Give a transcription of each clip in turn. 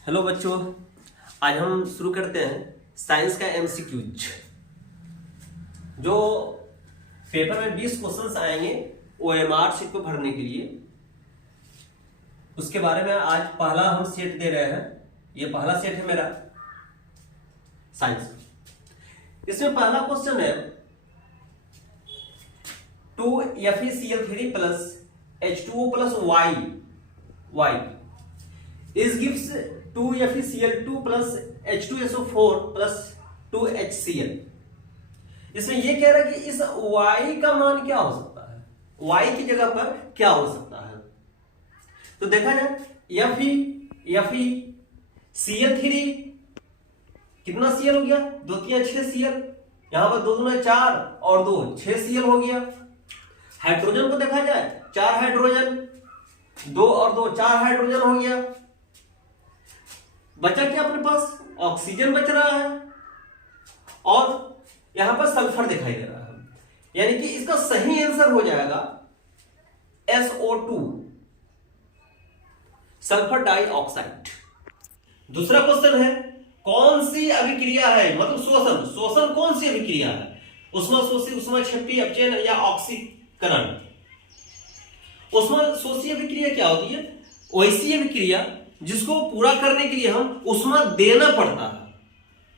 Hello बच्चों, आज हम शुरू करते हैं साइंस का एमसीक्यूज। जो पेपर में 20 क्वेश्चंस आएंगे ओएमआर शीट को भरने के लिए, उसके बारे में आज पहला हम सेट दे रहे हैं। ये पहला सेट है मेरा साइंस। इसमें पहला क्वेश्चन है 2FeCl3 plus H2O plus Y is gives 2FeCl2 plus H2SO4 plus 2HCl। इसमें ये कह रहा है कि इस Y का मान क्या हो सकता है, Y की जगह पर क्या हो सकता है। तो देखा जाए FeCl3 कितना Cl हो गया, 2 3 6 Cl, यहां पर 2 दूना 4 और 2 6 Cl हो गया। हाइड्रोजन को देखा जाए 4 हाइड्रोजन, 2 और 2 4 हाइड्रोजन हो गया। बचा क्या अपने पास, ऑक्सीजन बच रहा है और यहां पर सल्फर दिखाई दे रहा है, यानी कि इसका सही आंसर हो जाएगा SO2, सल्फर डाइऑक्साइड। दूसरा क्वेश्चन है कौन सी अभिक्रिया है, मतलब शोषण कौन सी अभिक्रिया है, उष्माशोषी, उष्माक्षेपी, अपचयन या ऑक्सीकरण। उष्माशोषी अभिक्रिया क्या होती है, वैसी अभिक्रिया जिसको पूरा करने के लिए हम उष्मा देना पड़ता है।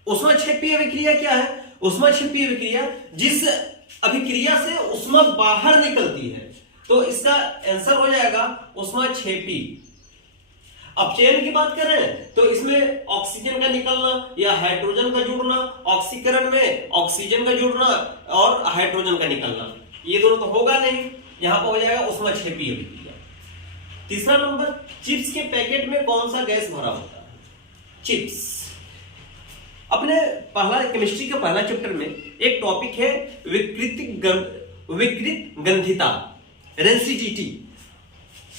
उष्माक्षेपी अभिक्रिया क्या है, उष्माक्षेपी अभिक्रिया जिस अभिक्रिया से उष्मा बाहर निकलती है, तो इसका आंसर हो जाएगा उष्माक्षेपी। अपचयन की बात करें तो इसमें ऑक्सीजन का निकलना या हाइड्रोजन का जुड़ना, ऑक्सीकरण में ऑक्सीजन का जुड़ना और हाइड्रोजन का निकलना, ये दोनों तो होगा नहीं, यहां पर हो जाएगा उष्माक्षेपी अभिक्रिया। तीसरा नंबर, चिप्स के पैकेट में कौन सा गैस भरा होता है, चिप्स। अपने पहला केमिस्ट्री के पहला चैप्टर में एक टॉपिक है विकृत गंधिता, रेंसिडिटी।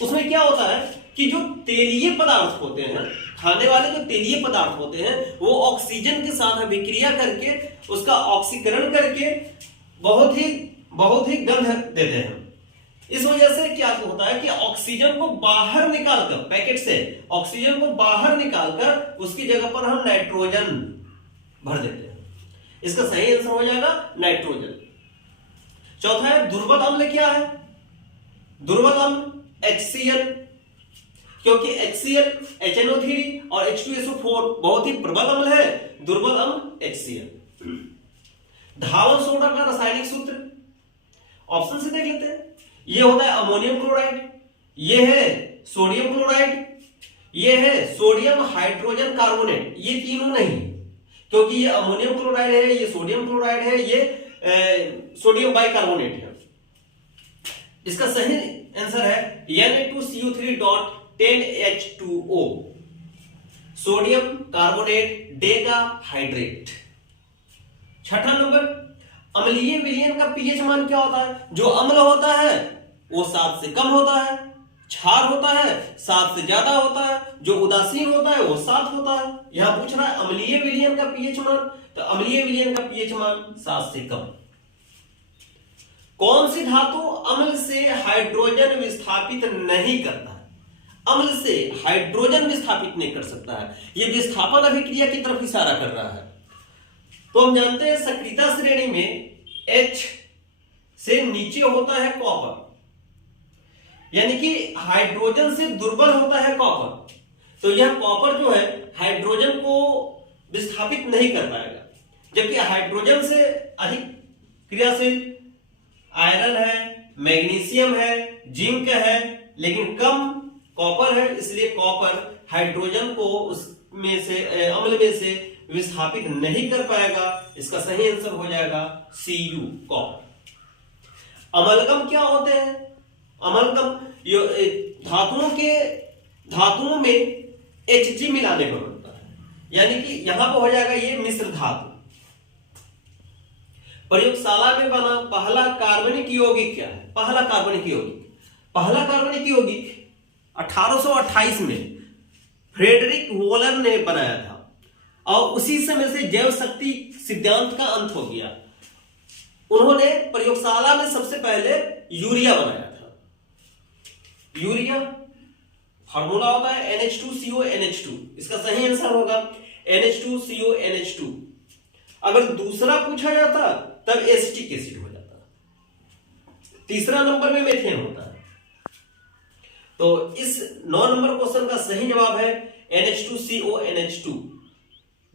उसमें क्या होता है कि जो तेलीय पदार्थ होते हैं, खाने वाले जो तेलीय पदार्थ होते हैं, वो ऑक्सीजन के साथ अभिक्रिया करके उसका ऑक्सीकरण करके बहुत ही गंध देते हैं। इस वजह से क्या होता है कि ऑक्सीजन को बाहर निकालकर, पैकेट से ऑक्सीजन को बाहर निकालकर उसकी जगह पर हम नाइट्रोजन भर देते हैं। इसका सही आंसर हो जाएगा नाइट्रोजन। चौथा है दुर्बल अम्ल क्या है, दुर्बल अम्ल HCl, क्योंकि HCl, HNO3 और H2SO4 बहुत ही प्रबल अम्ल है, दुर्बल अम्ल HCl। धावन सोडा का रासायनिक सूत्र ऑप्शन से देख लेते हैं। ये होता है अमोनियम क्लोराइड, ये है सोडियम क्लोराइड, ये है सोडियम हाइड्रोजन कार्बोनेट। ये तीनों नहीं, क्योंकि ये अमोनियम क्लोराइड है, ये सोडियम क्लोराइड है, ये सोडियम बाइकार्बोनेट है। इसका सही आंसर है Na2CO3.10H2O, sodium carbonate Deka hydrate. छठा नंबर, अम्लीय विलयन का पीएच मान क्या होता है। जो अम्ल होता है वो 7 से कम होता है, क्षार होता है 7 से ज्यादा होता है, जो उदासीन होता है वो 7 होता है। यहां पूछ रहा है अम्लीय विलयन का पीएच मान, तो अम्लीय विलयन का पीएच मान 7 से कम। कौन सी धातु अम्ल से हाइड्रोजन विस्थापित नहीं करता है, अम्ल से हाइड्रोजन विस्थापित नहीं कर सकता है, ये विस्थापन अभिक्रिया की तरफ इशारा कर रहा है। तो हम जानते हैं सक्रियता श्रेणी में H से नीचे होता है कॉपर, यानी कि हाइड्रोजन से दुर्बल होता है कॉपर। तो यह कॉपर जो है हाइड्रोजन को विस्थापित नहीं कर पाएगा, जबकि हाइड्रोजन से अधिक क्रियाशील आयरन है, मैग्नीशियम है, जिंक है, लेकिन कम कॉपर है, इसलिए कॉपर हाइड्रोजन को उसमें से अम्ल में से विस्थापित नहीं कर पाएगा। इसका सही आंसर हो जाएगा Cu, कॉपर। अमलगम क्या होते हैं, अमलगम धातुओं में Hg मिलाने पर बनता है, यानी कि यहां पर हो जाएगा ये मिश्र धातु। प्रयोगशाला में बना पहला कार्बनिक यौगिक क्या है, पहला कार्बनिक यौगिक 1828 में फ्रेडरिक वोलर ने बनाया था, और उसी समय से जैव शक्ति सिद्धांत का अंत हो गया। उन्होंने प्रयोगशाला में सबसे पहले यूरिया बनाया था, यूरिया फार्मूला होता है NH2CONH2, इसका सही आंसर होगा NH2CONH2। अगर दूसरा पूछा जाता तब एसिटिक एसिड हो जाता। तीसरा नंबर में मेथेन होता है। तो इस 9 नंबर क्वेश्चन का सही जवाब है NH2CONH2।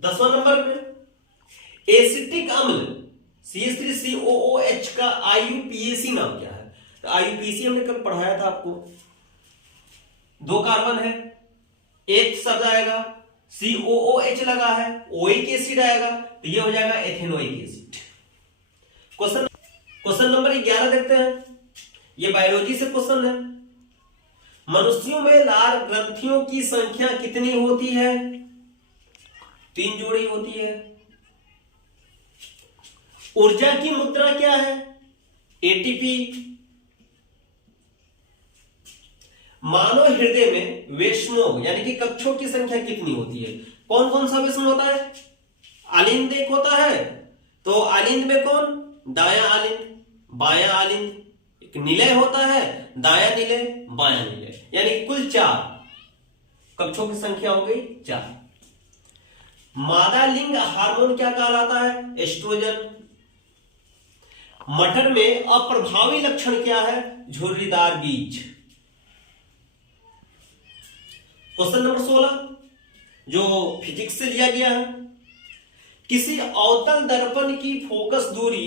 10वां नंबर में एसिटिक अम्ल CH3COOH का IUPAC नाम क्या है? तो IUPAC हमने कल पढ़ाया था आपको। 2 कार्बन है, एक शब्द आएगा, COOH लगा है, ओइक एसिड आएगा, तो ये हो जाएगा एथेनोइक एसिड। क्वेश्चन नंबर 11 देखते हैं। ये बायोलॉजी से क्वेश्चन है। मनुष्यों में लार ग्रंथियों की संख्या कितनी होती है? 3 जोड़ी होती है। ऊर्जा की मुद्रा क्या है? ATP। मानव हृदय में वेष्मों यानी कि कक्षों की संख्या कितनी होती है? कौन कौन सा वेष्म होता है? आलिंद एक होता है, तो आलिंद में कौन? दाया आलिंद, बाया आलिंद, एक निलय होता है, दाया निलय, बाया निलय, यानी कुल 4 कक्षों की संख्या हो गई 4। मादा लिंग हार्मोन क्या कहलाता है? एस्ट्रोजन। मटर में अप्रभावी लक्षण क्या है? झुर्रीदार बीज। क्वेश्चन नंबर 16 जो फिजिक्स से लिया गया है। किसी अवतल दर्पण की फोकस दूरी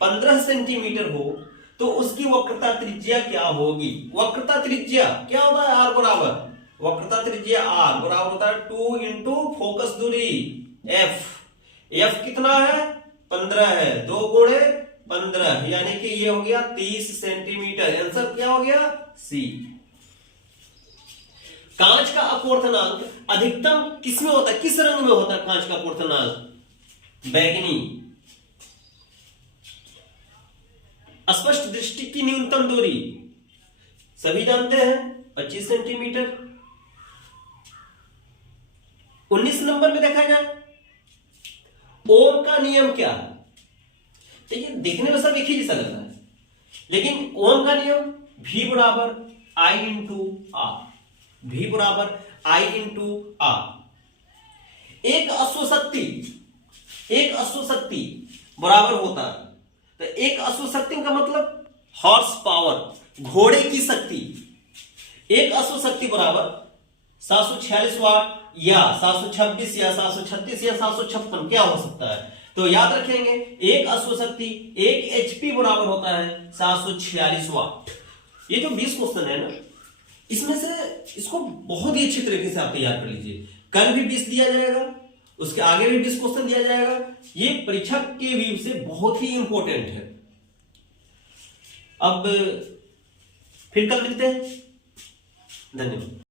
15 सेंटीमीटर हो तो उसकी वक्रता त्रिज्या क्या होगी? वक्रता त्रिज्या क्या होता है? R बराबर वक्रता त्रिज्या R बराबर होता है 2 इंटू फोकस दूरी F। F कितना है? 15 है, 2 गुणे 15, यानी कि ये हो गया 30 सेंटीमीटर। आंसर क्या हो गया? C। कांच का अपवर्तनांक अधिकतम किसमें होता है? किस रंग में होता है कांच का अपवर्तनांक? बैंगनी। अस्पष्ट दृष्टि की न्यूनतम दूरी सभी जानते हैं 25 सेंटीमीटर। 19 नंबर में देखा जाए ओम का नियम क्या है? तो ये देखने में सब एक ही जैसा लगता है, लेकिन ओम का नियम V बराबर I इंटू R। V बराबर I इंटू R। एक अश्वशक्ति बराबर होता है, तो एक अश्वशक्ति का मतलब हॉर्स पावर, घोड़े की शक्ति। एक अश्वशक्ति बराबर 746 वाट या 726 या 736 या 756 क्या हो सकता है? तो याद रखेंगे एक अश्वशक्ति 1 HP बराबर होता है 746 वाट। ये जो 20 क्वेश्चन है ना, इसमें से इसको बहुत ही अच्छी तरीके से आप तैयार कर लीजिए। कल भी 20 दिया जाएगा, उसके आगे भी 20 क्वेश्चन दिया जाएगा। ये परीक्षा के व्यू से बहुत ही इंपॉर्टेंट है। अब फिर कल मिलते हैं। धन्यवाद।